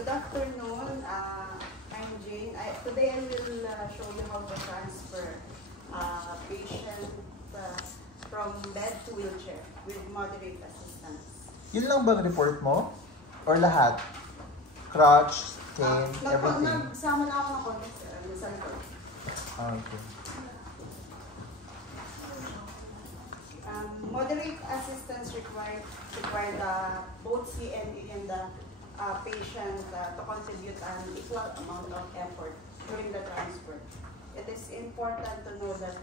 Good afternoon. I'm Jane. Today I will show you how to transfer patient from bed to wheelchair with moderate assistance. Yun lang bang report mo? Or lahat? Crutch, cane, everything? Nagsama na ako ng konti sa likod. Okay. Moderate assistance required both CNE and the patient to contribute an equal amount of effort during the transfer. It is important to know that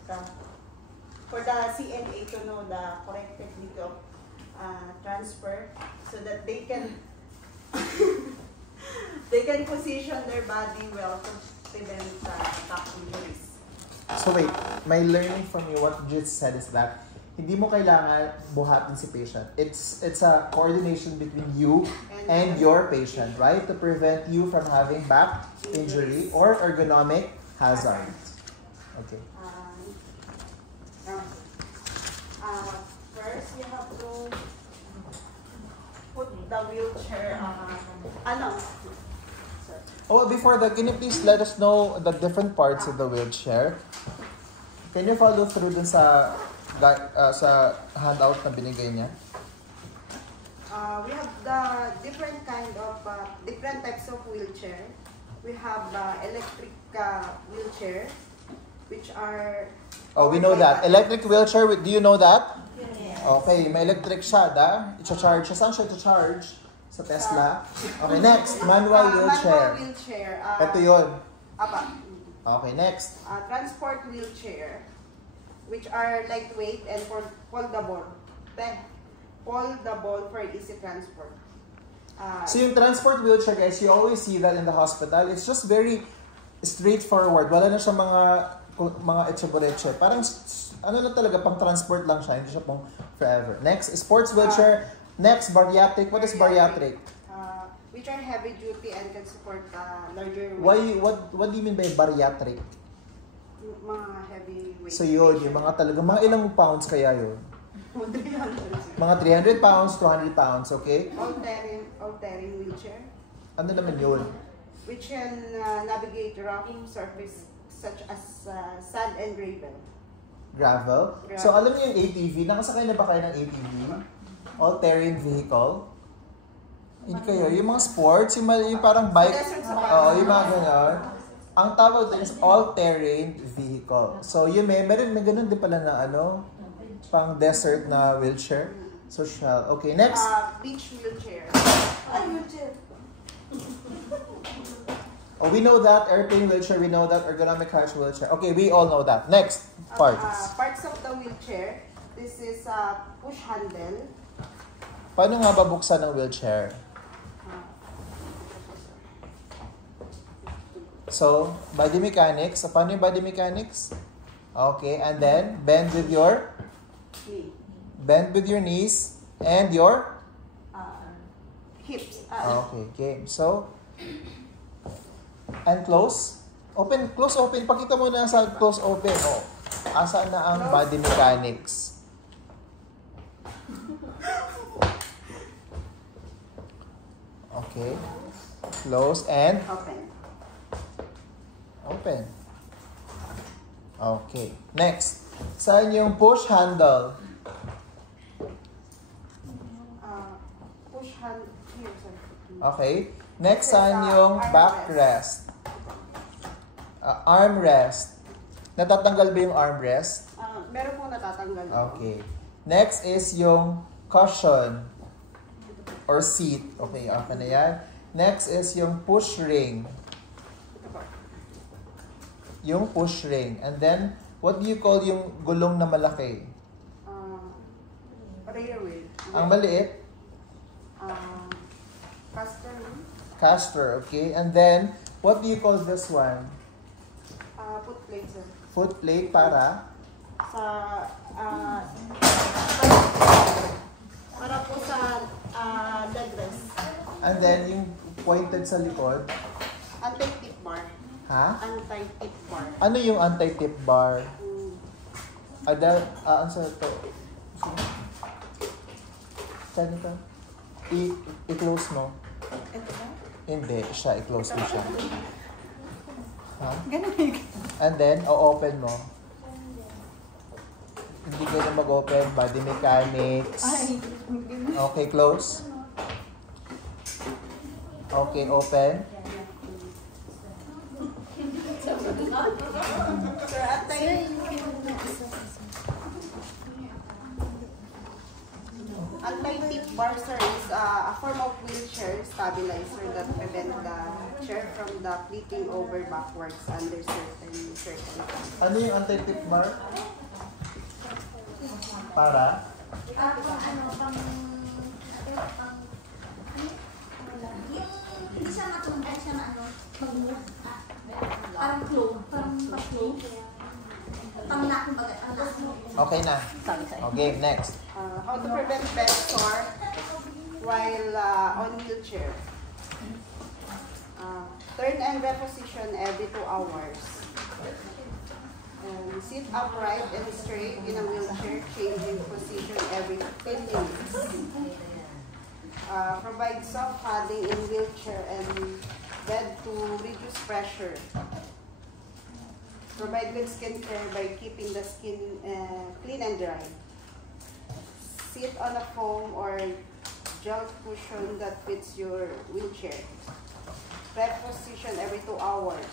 for the CNA to know the correct technique of transfer so that they can they can position their body well to prevent back injuries. So wait, my learning from you, what you just said is that hindi mo kailangan buhatin si patient. It's a coordination between you and your patient, right? To prevent you from having back injury or ergonomic hazard. Okay. First, you have to put the wheelchair. Oh, before that, can you please let us know the different parts of the wheelchair? Can you follow through dun sa handout na binigay niya? We have the different types of wheelchair. We have electric wheelchair, which are... Oh, we know that. Electric wheelchair, do you know that? Yes. Okay, may electric siya, i-charge siya. Saan siya i-charge? Sa Tesla? Okay, next. Manual wheelchair. Manual wheelchair. Ito yun. Okay, next. Transport wheelchair, which are lightweight and foldable. Foldable for easy transport. So yung transport wheelchair, guys, you always see that in the hospital. It's just very straightforward. Wala na siya mga etche-boleche. Parang, ano na talaga, pang transport lang siya. Hindi siya pang forever. Next, sports wheelchair. Next, bariatric. What is bariatric? Which are heavy duty and can support larger weight. What do you mean by bariatric? Mga heavy weight. So yun, yung mga talaga, mga ilang pounds kaya yun? 300. Mga 300 pounds, 200 pounds, okay? All-terrain wheelchair. Ano naman yun? Which can navigate rough surface such as sand and gravel. Gravel? So alam niyo yung ATV, nakasakay na ba kayo ng ATV? All-terrain vehicle? Hindi kayo, yung mga sports, yung parang bike, yung mga gano'n. Ang tawag din is all-terrain vehicle. So yun, meron ganun din pala na pang desert na wheelchair. Social. Okay, next. Beach wheelchair. Wheelchair. Oh, we know that. Airplane wheelchair, we know that. Ergonomic couch wheelchair. Okay, we all know that. Next. Parts. Parts of the wheelchair. This is push handle. Paano nga babuksan ng wheelchair? So, body mechanics. So, paano yung body mechanics? Okay, and then, bend with your knees and your hips. Okay, game. So, and close. Open, close, open. Pakita mo na sa close, open. Oh, asaan na ang body mechanics? Okay. Close and open. Okay. Next. Saan yung push handle? Push handle here, sir. Okay. Next, saan yung backrest? Armrest. Natatanggal ba yung armrest? Meron po natatanggal. Okay. Next is yung cushion or seat. Okay, okay na yan. Next is yung push ring. Yung push ring. And then, what do you call yung gulong na malaki? Rear wheel. Ang maliit? Caster. Caster, okay. And then, what do you call this one? Foot plate, sir. Foot plate para? Para po sa leg rest. And then, yung pointed sa likod? Anti-tip bar. Ha? Anti-tip bar. Ano yung anti-tip bar? Ano sa ito? Saan ito? I-close mo. Ito ba? Hindi, siya, i-close mo siya. Ha? Ganun. And then, o-open mo. Hindi ka na mag-open, body mechanics. Okay, close. Okay, open. Sir, anti-tip bar, sir, is a form of wheelchair stabilizer that prevent the chair from the flipping over backwards under certain circumstances. Ano yung anti-tip bar? Para? Hindi siya matunda, siya mag-move. Parang flow, parang pa-flow. Pang-lock, kumbaga, pang-lock. Okay na. Okay, next. How to prevent bed sore while on wheelchair. Turn and reposition every 2 hours. Sit upright and straight in a wheelchair, changing position every 15 minutes. Provide soft padding in wheelchair and bed to reduce pressure. Provide good skin care by keeping the skin clean and dry. Sit on a foam or gel cushion that fits your wheelchair. Bed position every 2 hours.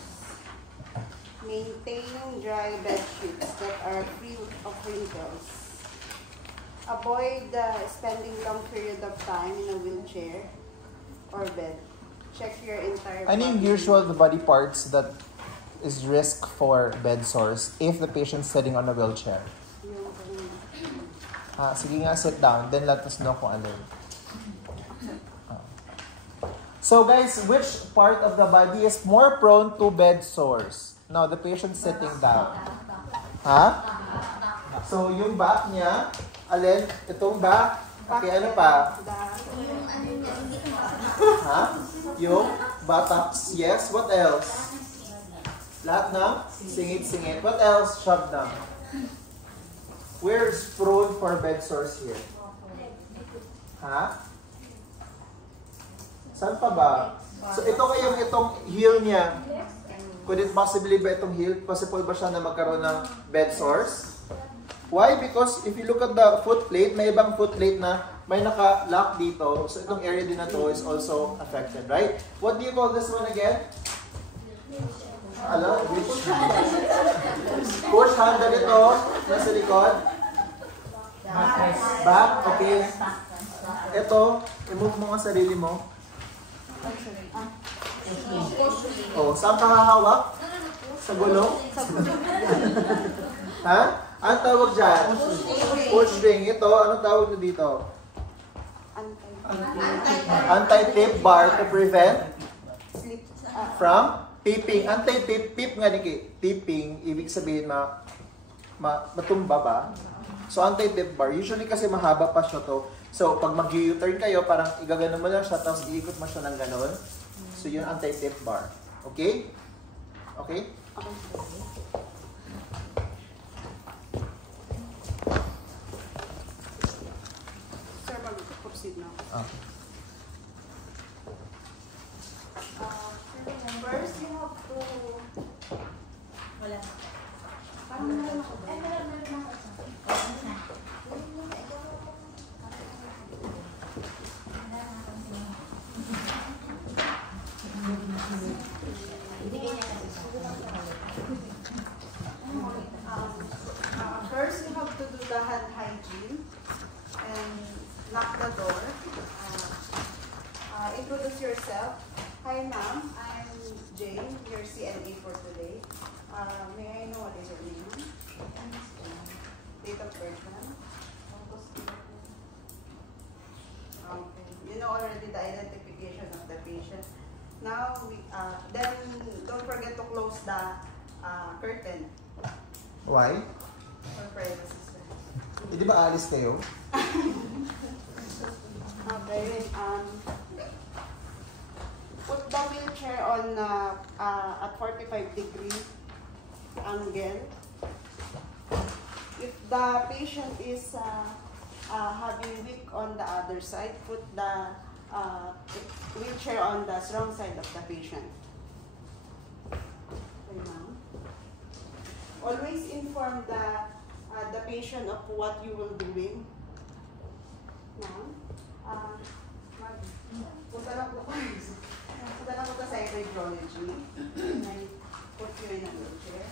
Maintain dry bed sheets that are free of wrinkles. Avoid spending long period of time in a wheelchair or bed. Check your entire Ano yung usual the body parts that is risk for bed sores if the patient's sitting on a wheelchair? Sige nga, sit down. Then let us know kung ano. So guys, which part of the body is more prone to bed sores? Now, the patient sitting down. Ha? So, yung back niya, alin? Itong back? Okay, ano pa? Ha? Yung buttocks. Yes, what else? Lahat na? Singit-singit. What else? Shove down. Where is prone for bed sores here? Ha? Saan pa ba? So, ito kayong itong heel niya. Could it possibly ba itong heel? Possible ba siya na magkaroon ng bed sores? Why? Because if you look at the foot plate, may ibang foot plate na may naka-lock dito. So, itong area din na to is also affected, right? What do you call this one again? Alam? Push handle ito. Nasa likod. Back. Okay. Ito, i-move mo nga sarili mo. Oh, saan ka hahawak? Sa gulong? Ha? Anong tawag dyan? Push ring. Ito, anong tawag nyo dito? Anti-tip bar to prevent from tipping. Anti-tip nga ni tipping, ibig sabihin matumba ba? So, anti-tip bar. Usually kasi mahaba pa siya to. So, pag mag-U-turn kayo, parang igagano mo lang siya, tapos iikot mo siya ng ganon. So, yun anti-tip bar. Okay? Okay? Sir, mag-proceed na. Okay. First, you have to... Wala. First, you have to do the hand hygiene and lock the door. Introduce yourself. Hi, ma'am. I'm Jane, your CNA for today. May I know what is your name? Date of birth, ma'am? Okay. You know already the identification of the patient. Now, then don't forget to close the curtain Why? for privacy, sir. Hindi ba alis kayo? Okay. Put the wheelchair on at 45-degree angle. If the patient is having weak on the other side, put the wheelchair on the strong side of the patient. Okay, ma'am. Always inform the patient of what you will doing. Ma'am, punta lang po sa hydrology. And I put you in a wheelchair.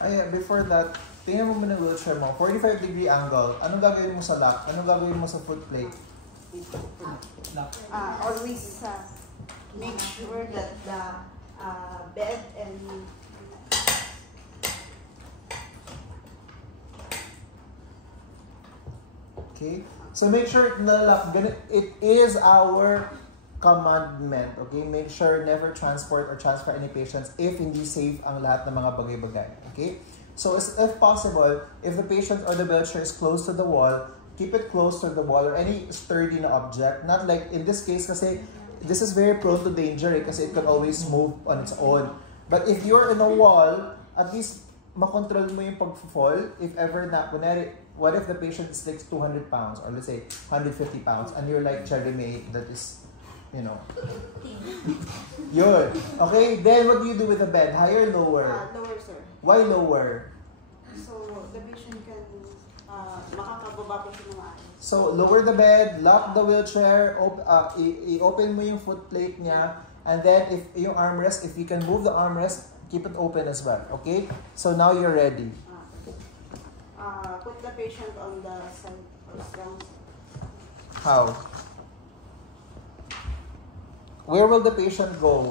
Ay, before that, tingnan mo muna yung wheelchair mo. 45-degree angle. Anong gagawin mo sa lock? Anong gagawin mo sa foot plate? Always make sure that the bed and Okay? So make sure na lock. It is our commandment. Okay? Make sure never transport or transfer any patients if hindi safe ang lahat ng mga bagay-bagay. Okay? So if possible, if the patient or the wheelchair is close to the wall, keep it close to the wall or any sturdy na object. Not like in this case kasi this is very prone to danger kasi it can always move on its own. But if you're in a wall, at least makontrol mo yung pag-fall if ever na, what if the patient is like 200 pounds or let's say 150 pounds and you're like Jeremy that is, you know. Yun. Okay, then what do you do with the bed? Higher or lower? lower, sir. Why lower? So the patient can makakababa po siya ng maayos. So, lower the bed, lock the wheelchair, i-open mo yung foot plate niya, and then if yung armrest, if you can move the armrest, keep it open as well. Okay? So now you're ready. Put the patient on the side or strong side. How? Where will the patient go?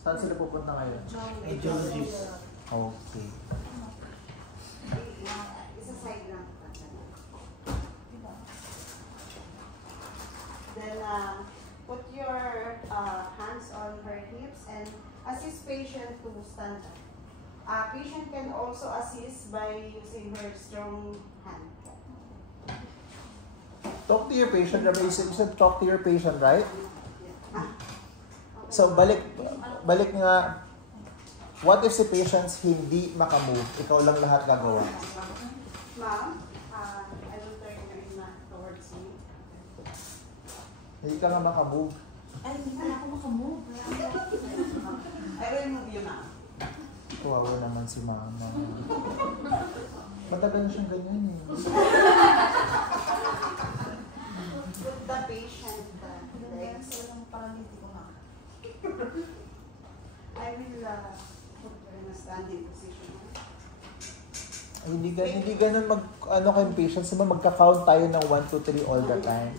Saan sila pupunta ngayon? Okay. Isa side lang. Then put your hands on her hips and assist patient to stand up. Patient can also assist by using her strong hand. Talk to your patient. You said talk to your patient, right? Okay. So, balik nga. What if si patients hindi makamove? Ikaw lang lahat gagawa. Ma'am, I will turn you towards me. Hindi ka nga makamove. Ay, hindi pala ako makamove. I will move you, ma'am. Kawawa naman si mama. Matagal na siyang ganyan eh. Put the patient legs. I will put her in a standing position. Ay, hindi ganun kayong patients naman magka-count tayo ng 1, 2, 3 all the time.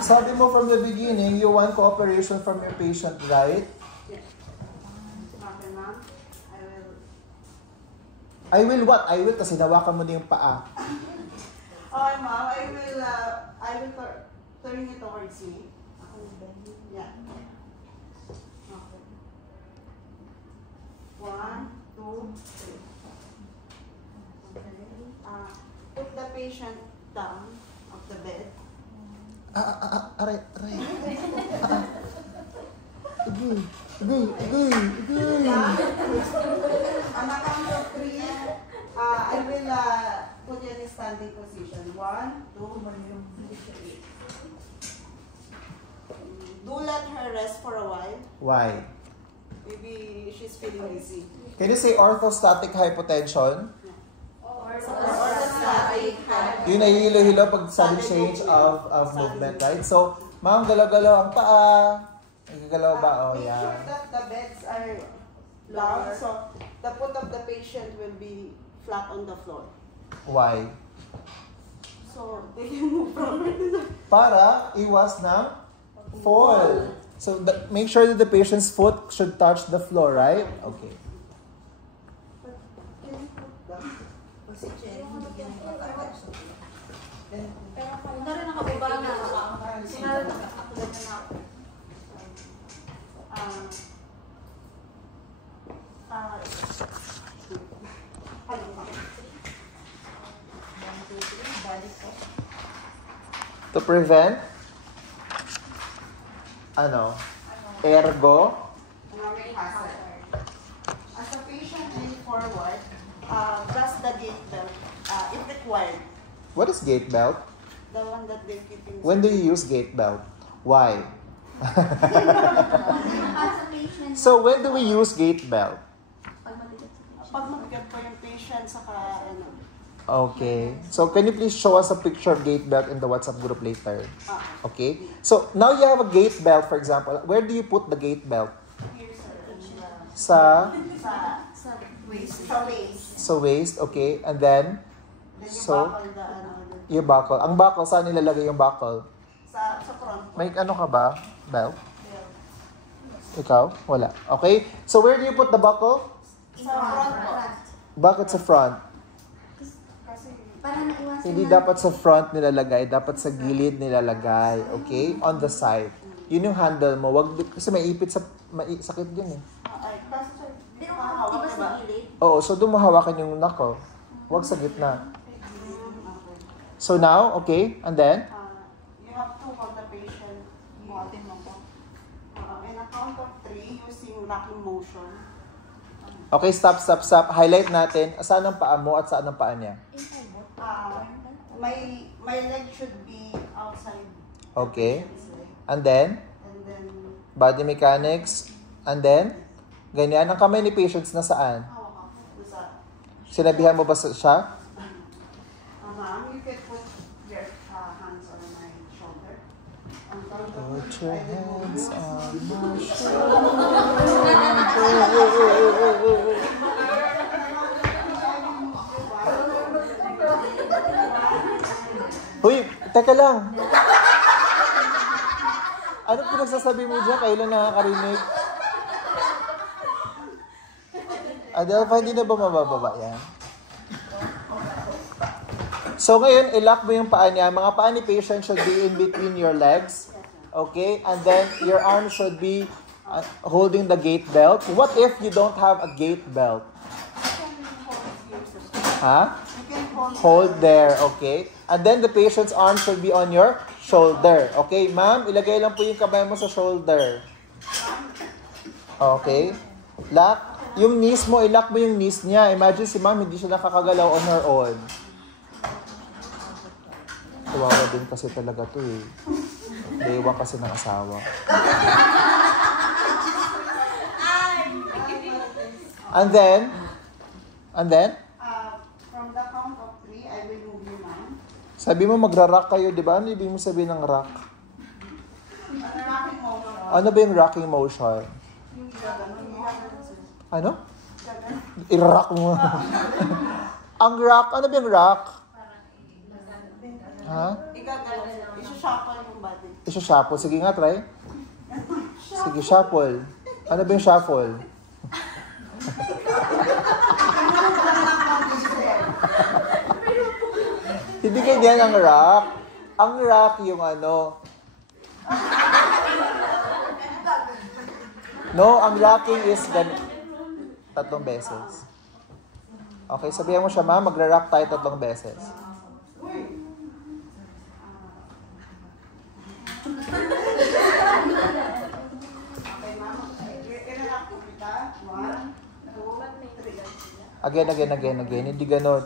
Sabi mo from the beginning, you want cooperation from your patient, right? Yes. Okay, ma'am. I will what? I will kasi nawakan mo na yung paa. Okay, ma'am. I will turn it towards me. Yeah. Okay. 1, 2, 3. Okay. Put the patient down of the bed. Aray. Igay. On the count of 3, I will put you in a standing position. 1, 2, 3. Do let her rest for a while. Why? Maybe she's feeling dizzy. Can you say orthostatic hypotension? Orthostatic Yung nahihilo-hilo pag sudden change of movement, right? So, ma'am, galaw-galaw ang paa. Nagagalaw ba? Oh, Make yeah. sure that the beds are down, so the foot of the patient will be flat on the floor. Why? So they can move from Para iwas ng fall. So, make sure that the patient's foot should touch the floor, right? Okay. Si Chen, hindi yan nakakaya. Pero kung na rin nakababa na, sinabi na ako na ako. To prevent ergo, hazard. As a patient lean forward, press the gate belt if required. what is gate belt? The one that they keep in. When do you use gate belt? Why? As a patient, So when do we use gate belt? pag mabigat sa patient. Pag mabigat po yung patient, saka ano. Okay. So can you please show us a picture of gate belt in the WhatsApp group later? Ah, Okay. So now you have a gate belt, for example. Where do you put the gate belt? here sir. Sa Sa Waist. Sa waist. sa waist, okay. And then Then you So, buckle the ano. yung buckle. Ang buckle, saan nilalagay yung buckle? Sa front po. May ano ka ba? Belt? Belt. Ikaw? Wala. Okay. So where do you put the buckle? Sa front po. Bakit sa front? Kasi Para naiwasan Hindi na- dapat sa front nilalagay, dapat sa gilid nilalagay. Okay? On the side. Yun yung handle mo. Wag kasi may ipit sa sakit din eh. ay, kasi sir, di Pero ba di hawak ba diba? sa gilid? Oo, so doon mo hawakan yung nako. Wag sa gitna. Okay. So now, okay, and then You have to hold the patient. Buhatin mo po. In a count of 3 using rocking motion. okay, stop. Highlight natin saan ang paa mo at saan ang paa niya. My leg should be outside. Okay. patient's leg. And then And then, body mechanics, and then ganyan ang kamay ni patients na saan? hawak ako. Sa, Sinabihan mo ba siya? ma'am, you can put your hands on my shoulder. On front of me. Put your I will move hands you. on my Hoy, teka lang. Anong pinagsasabi mo dyan? Kailan nakakarinig? Adelpha, hindi na ba mabababa yan? So ngayon, ilock mo yung paa niya. Mga paa ni patient should be in between your legs. Okay? And then, your arm should be holding the gate belt. What if you don't have a gate belt? Huh? You can hold. Hold there, okay? And then the patient's arm should be on your shoulder. Okay, ma'am, ilagay lang po yung kamay mo sa shoulder. Okay? Lock. Yung knees mo, ilock mo yung knees niya. Imagine si ma'am, hindi siya nakakagalaw on her own. Kawawa din kasi talaga to eh. Dewang kasi ng asawa. And then, From the count of 3, I will move you, ma'am. sabi mo magra-rock kayo, di ba? Ano ibig mo sabihin ng rock? Rocking motion. Ano ba yung rocking motion? Yung gano'n, yung gano'n, sir. Ano? Gano'n. I-rock mo. Ang rock, ano ba yung rock? Ha? Igagalaw. Isushuffle yung body. Isa-shuffle. Sige nga, try. Sige, shuffle. Ano ba yung shuffle? Hindi ganyan ang rock. Ang rock yung ano. No, ang rocking is tatlong beses. Okay, sabihan mo siya, ma'am, magra-rock tayo 3 beses. Okay, ma'am. I-rock po kita. 1, 2, 3. Again. Hindi ganon.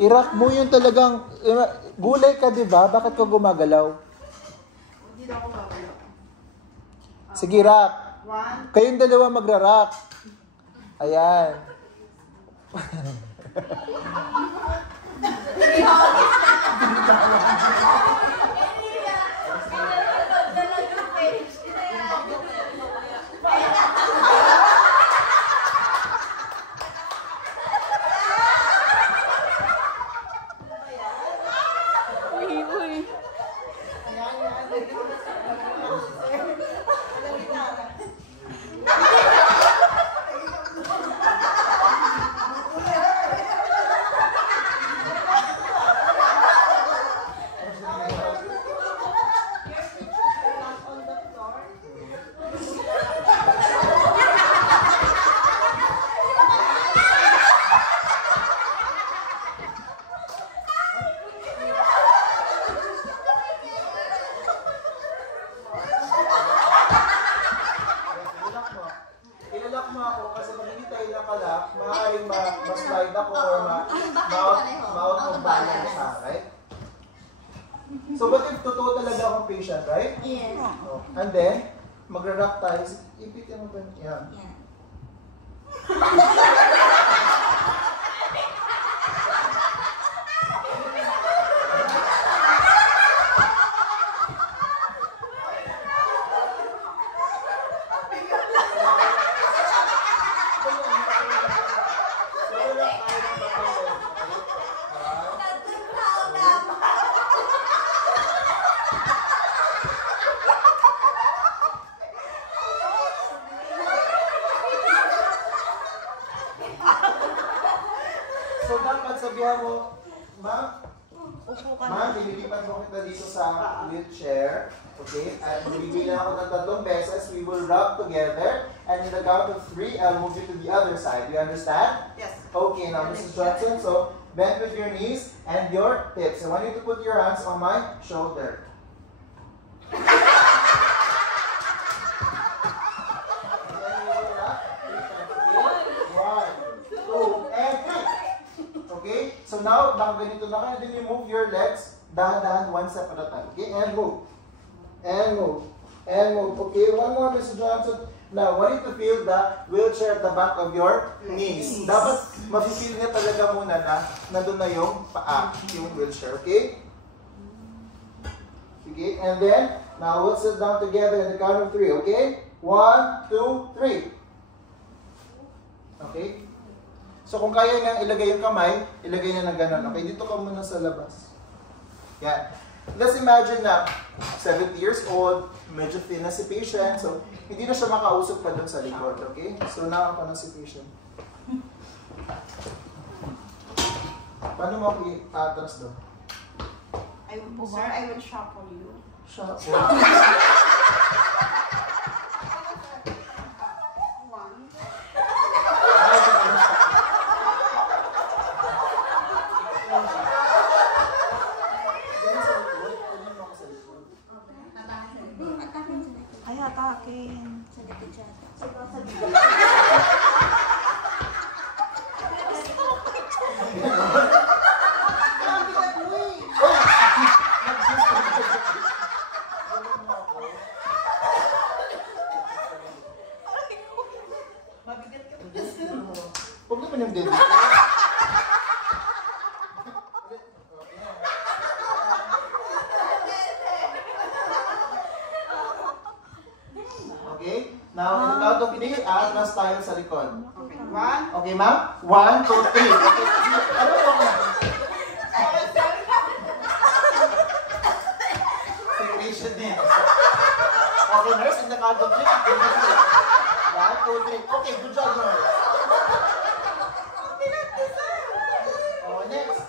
I-rock mo yung talagang, gulay ka, di ba? Bakit ka gumagalaw? Hindi na ako babalaw. Sige, rock. 1, Kayong dalawa magra-rock. Ayan. So, what if totoo talaga akong patient, right? Yes. Oh. And then, magra-rock tayo. Ipitin mo ba? Yan. Yan. So, dapat sabihan mo, ma'am, Upo ka na. ma'am, ililipat mo kita dito sa wheelchair. Okay? At bibigyan ako ng 3 beses. We will rub together. And in the count of 3, I'll move you to the other side. Do you understand? Yes. Okay, now Mrs. Johnson, so bend with your knees and your hips. I want you to put your hands on my shoulder. One, two, and 3. Okay? So now, ganito na kayo, then you move your legs, dahan-dahan, one step at a time. Okay? And move. And move. And move. Okay, one more, Mrs. Johnson. Now, I want you to feel the wheelchair at the back of your knees. Dapat ma-feel niya talaga muna na nandun na yung paa, yung wheelchair. Okay? Okay, and then, now we'll sit down together in the count of 3. Okay? 1, 2, 3. Okay? So kung kaya nang ilagay yung kamay, ilagay niya na gano'n. Okay, dito ka muna sa labas. Yan. Let's imagine na 70 years old, medyo thin na si patient, so hindi na siya makausap pa doon sa likod. Okay? So na ako na si patient. Paano mo ako i-atras doon? Sir, I will shuffle you. Siya. One. Ay, hatakin. Sa likod siya. Huwag naman yung baby. Okay? Now, in the count of 3, atras tayo sa likod. Okay. One. Okay, ma'am? 1, 2, 3. Okay. Ano po? Separation din. Okay, nurse, in the count of 3. 1, 2, 3. Okay, good job, nurse. Oh, next.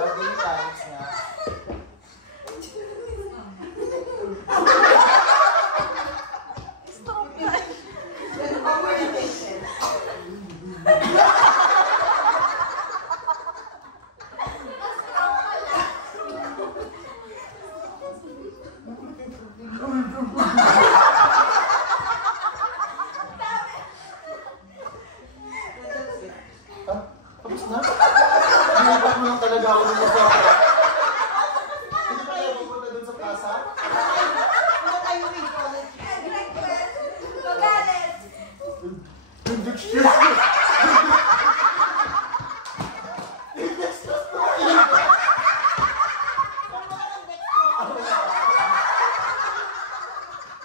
Gagawin times na. Then over the patient. Ah, tapos na? Hinipat mo lang talaga ako ng mga. Hindi pa kaya pupunta dun sa plaza? Ano tayo dito?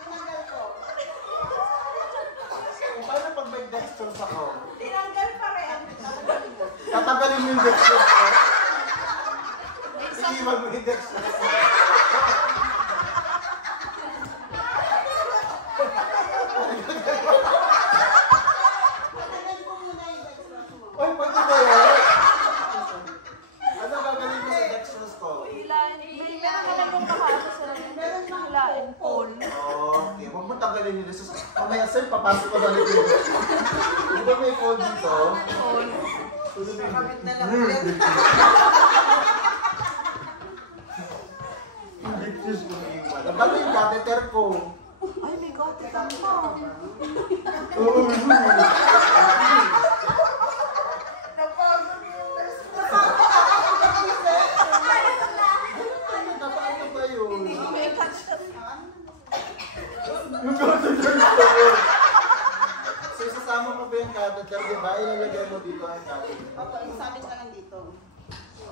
Tinanggal ko. Paano pag may dextrose ako? Tinanggal pa rin. Tatanggalin mo yung dextrose ko? Iiwan mo yung dextrose ko? Tinanggal ko muna yung dextrose mo. Oy, pwede ba yun? Ano gagawin mo sa dextrose ko? Hilain. May nakalagong nakaano sa hilain. Paul. Okay, huwag mo tanggalin yung dextrose. Mamaya, sir, papasok ko na rin yun. Di ba may code dito? Paul. Nakamit na lang ulit. Yung dextrose ko na iwan. Ang bagay yung catheter ko. Ay, may bigote ka mo. Napagod yung nurse. Dapat ano ba yun? May catch up. Yung catheter ko yun. So, isasama mo ba yung catheter, di ba? Ilalagay mo dito ang catheter. Opo, isabit ka lang dito.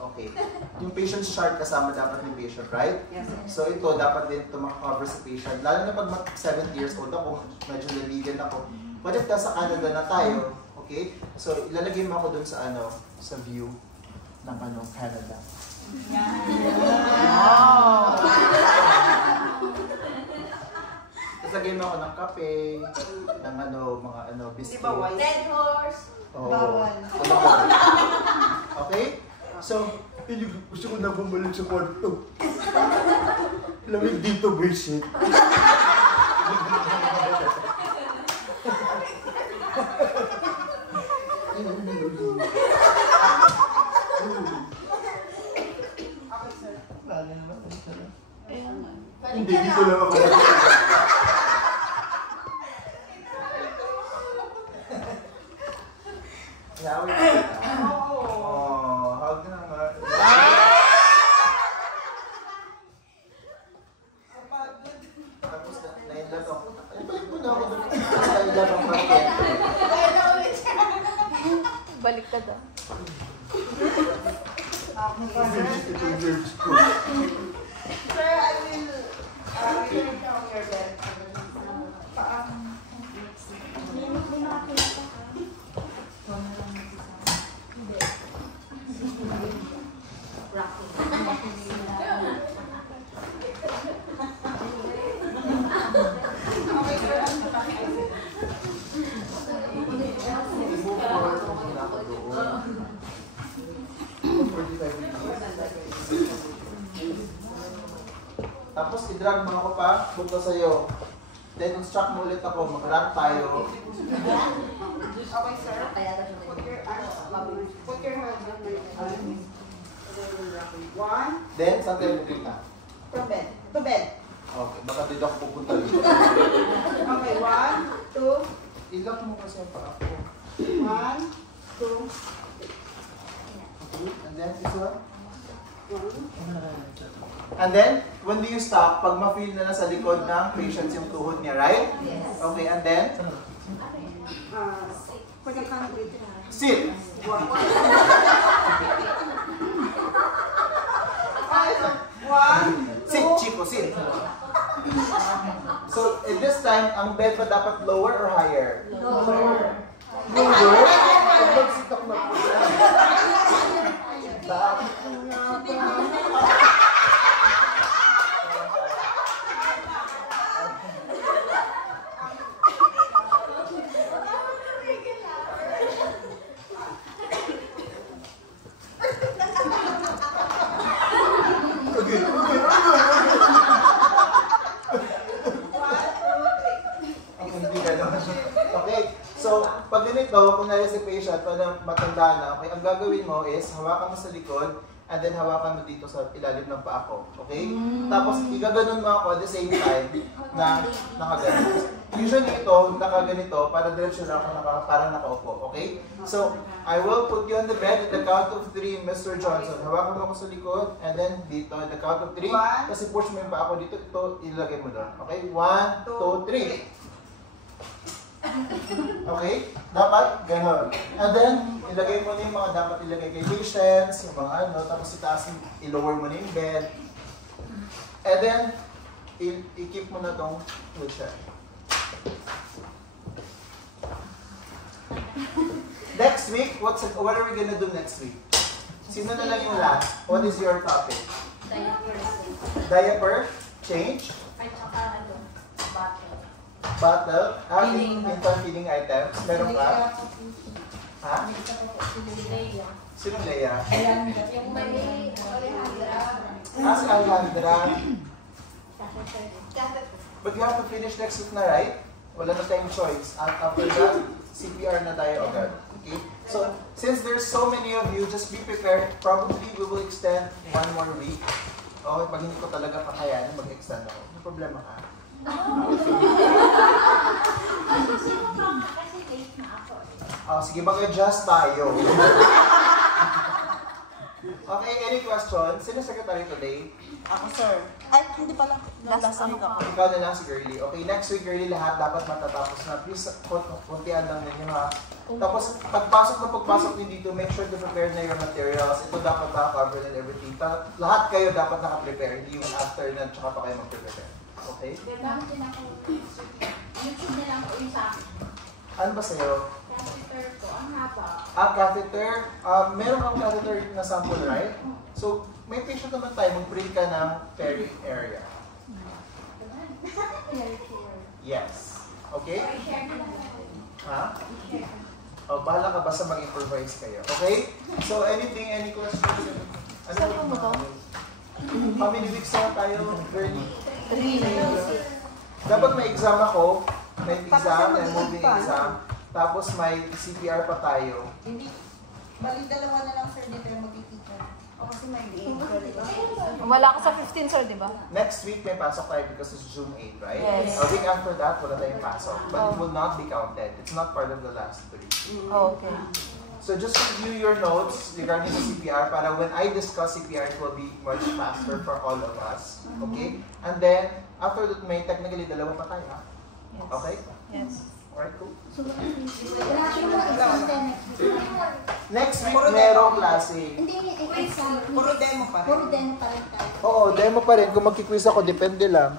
Okay. Yung patient chart kasama dapat yung patient, right? Yes, sir. So ito, dapat din ito makakover sa patient. Lalo na pag 70 years old ako, medyo naligan ako. What if nasa Canada na tayo? Okay? So ilalagay mo ako dun sa ano, sa view ng ano, Canada. Wow! Tapos lagay mo ako ng kape, ng ano, mga ano, Di biscuit. ba white? Red horse. Oo. Bawal. Okay? So, gusto ko na bumalik sa kwarto. Lamig dito, Bridget. Okay, sir. Ayan nga. Hindi, dito lang ako. Yawi na kita. Oh, hug na nga. Napagod. Tapos nainlat ako. Ay, balik mo na ako doon. Nainlat ako market. Kaya na ulit siya. Balik ka daw. Itong nerves ko. Sir, I will return down your bed. Okay, sir. I-move forward ako muna ako doon. 45 minutes. Tapos i-drag mo ako pa, punta sa'yo. Then instruct mo ulit ako, mag-run tayo. Okay, sir. Put your arms up. Put your hands on my arms. One. Then, saan tayo pupunta? From bed. To bed. Okay, baka dito ako pupunta dito. Okay, one, two, I-lock mo kasi ang paa ko. one, two, Okay, and then this one. one. And then, when do you stop? Pag ma-feel na nasa likod ng patient yung tuhod niya, right? Yes. Okay, and then, For the country. sit. One. Okay, so one, Sit, two, Chico, sit. So, at this time, ang bed ba dapat lower or higher? Lower. Lower? Pag mag-sit ako na po. Hindi gano'n. Okay, so pag ganito, kung nari si patient, pag matanda na, okay, ang gagawin mo is hawakan mo sa likod and then hawakan mo dito sa ilalim ng paa ko. Okay? Tapos igaganon mo ako at the same time na nakaganon. Usually ito, nakaganito, para diretso lang ako parang nakaupo. Okay? So, I will put you on the bed at the count of 3, Mr. Johnson. Hawakan mo ako sa likod and then dito at the count of 3. Kasi push mo yung paa ko dito, ito ilagay mo doon. Okay? 1, 2, 3. Okay? Dapat gano'n. And then, ilagay mo na yung mga dapat ilagay kay patients, yung mga ano, tapos itaas, i-lower mo na yung bed. And then, i-keep mo na tong wheelchair. Next week, what are we gonna do next week? Sino na lang yung last? What is your topic? Diaper? Change? Ay, tsaka ano, bottle. Bottle? Feeding. Infant feeding items? Meron ka? Ha? Si Leia. Sino Leia? Yung may Alejandra. Si Alejandra. But you have to finish next week na, right? Wala na tayong choice. At after that, CPR na tayo agad. Okay? So, since there's so many of you, just be prepared. Probably we will extend 1 more week. Okay, pag hindi ko talaga kakayanin, mag-extend ako. May problema ka? Sino pa nga kasi late na ako. Sige, mag-adjust tayo. Okay, any questions? Sino secretary today? Ako, sir. Ay, hindi pala. Last week ako. Ikaw na lang si Girlie. Okay, next week, Girlie, lahat dapat matatapos na. Please, kuntian lang ninyo ha. Tapos, pagpasok niyo dito, make sure to prepare na your materials. Ito dapat naka-cover and everything. Lahat kayo dapat naka-prepare. Hindi yung after na, tsaka pa kayo mag-prepare. Okay? Gamit din ako. YouTube na lang po yung sa akin. Ano ba sa'yo? Catheter ko, ang haba. Catheter. Meron kang catheter na sample, right? So, may patient naman tayo, mag-print ka ng peri area. Yes. Okay? I-share ko lang ako. Ha? I-share. Bahala ka basta mag-improvise kayo. Okay? So, any questions? Ano mo ba? Family weeks na tayo, Girlie. 3. Dapat may exam ako. May exam and moving exam. Tapos may CPR pa tayo. Hindi. Bali, dalawa na lang, sir, dito yung magkikita. O kasi may leave ko, di ba? Wala ka sa 15, sir, di ba? Next week may pasok tayo because it's June 8, right? Yes. A week after that, wala tayong pasok. But it will not be counted. It's not part of the last 3. Oh, okay. So just review your notes regarding the CPR para when I discuss CPR, it will be much faster for all of us. Okay? And then, after that, may technically dalawa pa tayo. Yes. Okay? Yes. Alright, cool. Wala siya mga exam next week. Next week, Puro merong demo. Hindi, klase. exam. Puro demo pa rin. Puro demo pa rin tayo. Oo, demo pa rin. Kung magkikwiz ako, depende lang.